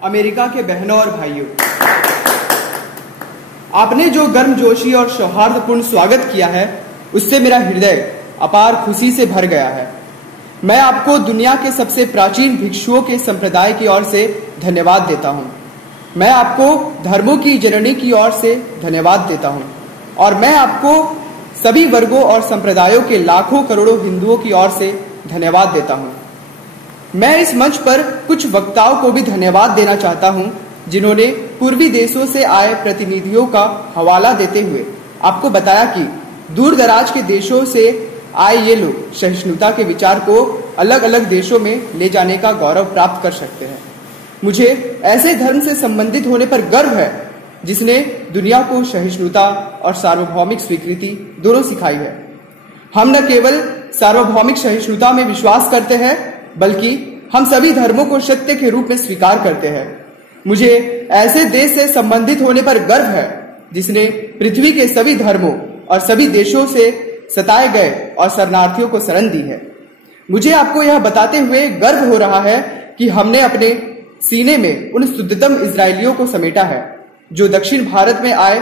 America के बहनों और भाइयों, आपने जो गर्मजोशी और सौहार्दपूर्ण स्वागत किया है उससे मेरा हृदय अपार खुशी से भर गया है। मैं आपको दुनिया के सबसे प्राचीन भिक्षुओं के संप्रदाय की ओर से धन्यवाद देता हूं। मैं आपको धर्मों की जननी की ओर से धन्यवाद देता हूं और मैं आपको सभी वर्गों और संप्रदायों के लाखों करोड़ों हिंदुओं की ओर से धन्यवाद देता हूं। मैं इस मंच पर कुछ वक्ताओं को भी धन्यवाद देना चाहता हूं जिन्होंने पूर्वी देशों से आए प्रतिनिधियों का हवाला देते हुए आपको बताया कि दूर दराज के देशों से आए ये लोग सहिष्णुता के विचार को अलग अलग देशों में ले जाने का गौरव प्राप्त कर सकते हैं। मुझे ऐसे धर्म से संबंधित होने पर गर्व है जिसने दुनिया को सहिष्णुता और सार्वभौमिक स्वीकृति दोनों सिखाई है। हम न केवल सार्वभौमिक सहिष्णुता में विश्वास करते हैं बल्कि हम सभी धर्मों को सत्य के रूप में स्वीकार करते हैं। मुझे ऐसे देश से संबंधित होने पर गर्व है जिसने पृथ्वी के सभी धर्मों और सभी देशों से सताए गए और शरणार्थियों को शरण दी है। मुझे आपको यह बताते हुए गर्व हो रहा है कि हमने अपने सीने में उन शुद्धतम इजरायलियों को समेटा है जो दक्षिण भारत में आए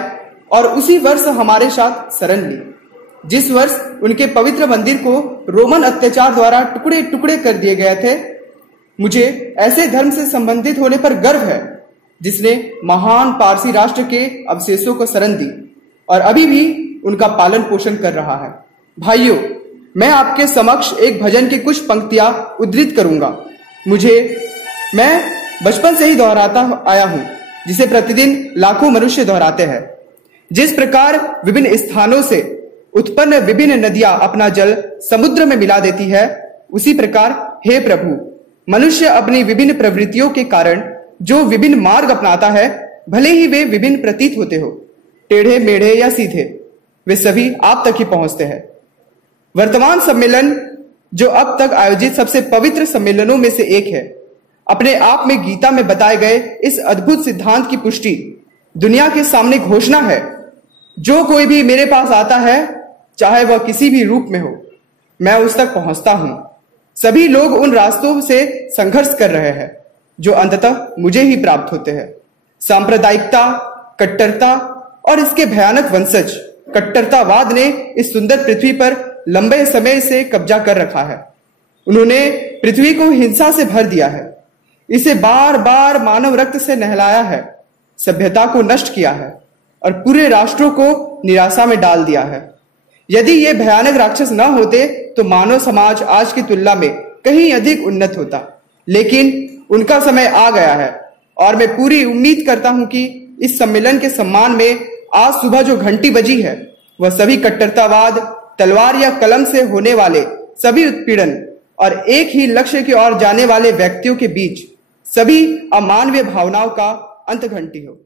और उसी वर्ष हमारे साथ शरण ली, जिस वर्ष उनके पवित्र मंदिर को रोमन अत्याचार द्वारा टुकड़े टुकड़े कर दिए गए थे। मुझे ऐसे धर्म से संबंधित होने पर गर्व है जिसने महान पारसी राष्ट्र के अवशेषों को शरण दी और अभी भी उनका पालन पोषण कर रहा है। भाइयों, मैं आपके समक्ष एक भजन की कुछ पंक्तियां उद्धृत करूंगा। मैं बचपन से ही दोहराता आया हूं, जिसे प्रतिदिन लाखों मनुष्य दोहराते हैं। जिस प्रकार विभिन्न स्थानों से उत्पन्न विभिन्न नदियां अपना जल समुद्र में मिला देती है, उसी प्रकार हे प्रभु, मनुष्य अपनी विभिन्न प्रवृत्तियों के कारण जो विभिन्न मार्ग अपनाता है, भले ही वे विभिन्न प्रतीत होते हो, टेढ़े मेढ़े या सीधे, वे सभी आप तक ही पहुंचते हैं। वर्तमान सम्मेलन, जो अब तक आयोजित सबसे पवित्र सम्मेलनों में से एक है, अपने आप में गीता में बताए गए इस अद्भुत सिद्धांत की पुष्टि दुनिया के सामने घोषणा है। जो कोई भी मेरे पास आता है, चाहे वह किसी भी रूप में हो, मैं उस तक पहुंचता हूं। सभी लोग उन रास्तों से संघर्ष कर रहे हैं जो अंततः मुझे ही प्राप्त होते हैं। सांप्रदायिकता, कट्टरता और इसके भयानक वंशज कट्टरतावाद ने इस सुंदर पृथ्वी पर लंबे समय से कब्जा कर रखा है। उन्होंने पृथ्वी को हिंसा से भर दिया है, इसे बार बार मानव रक्त से नहलाया है, सभ्यता को नष्ट किया है और पूरे राष्ट्रों को निराशा में डाल दिया है। यदि ये भयानक राक्षस न होते तो मानव समाज आज की तुलना में कहीं अधिक उन्नत होता, लेकिन उनका समय आ गया है और मैं पूरी उम्मीद करता हूं कि इस सम्मेलन के सम्मान में आज सुबह जो घंटी बजी है, वह सभी कट्टरतावाद, तलवार या कलम से होने वाले सभी उत्पीड़न और एक ही लक्ष्य की ओर जाने वाले व्यक्तियों के बीच सभी अमानवीय भावनाओं का अंत घंटी हो।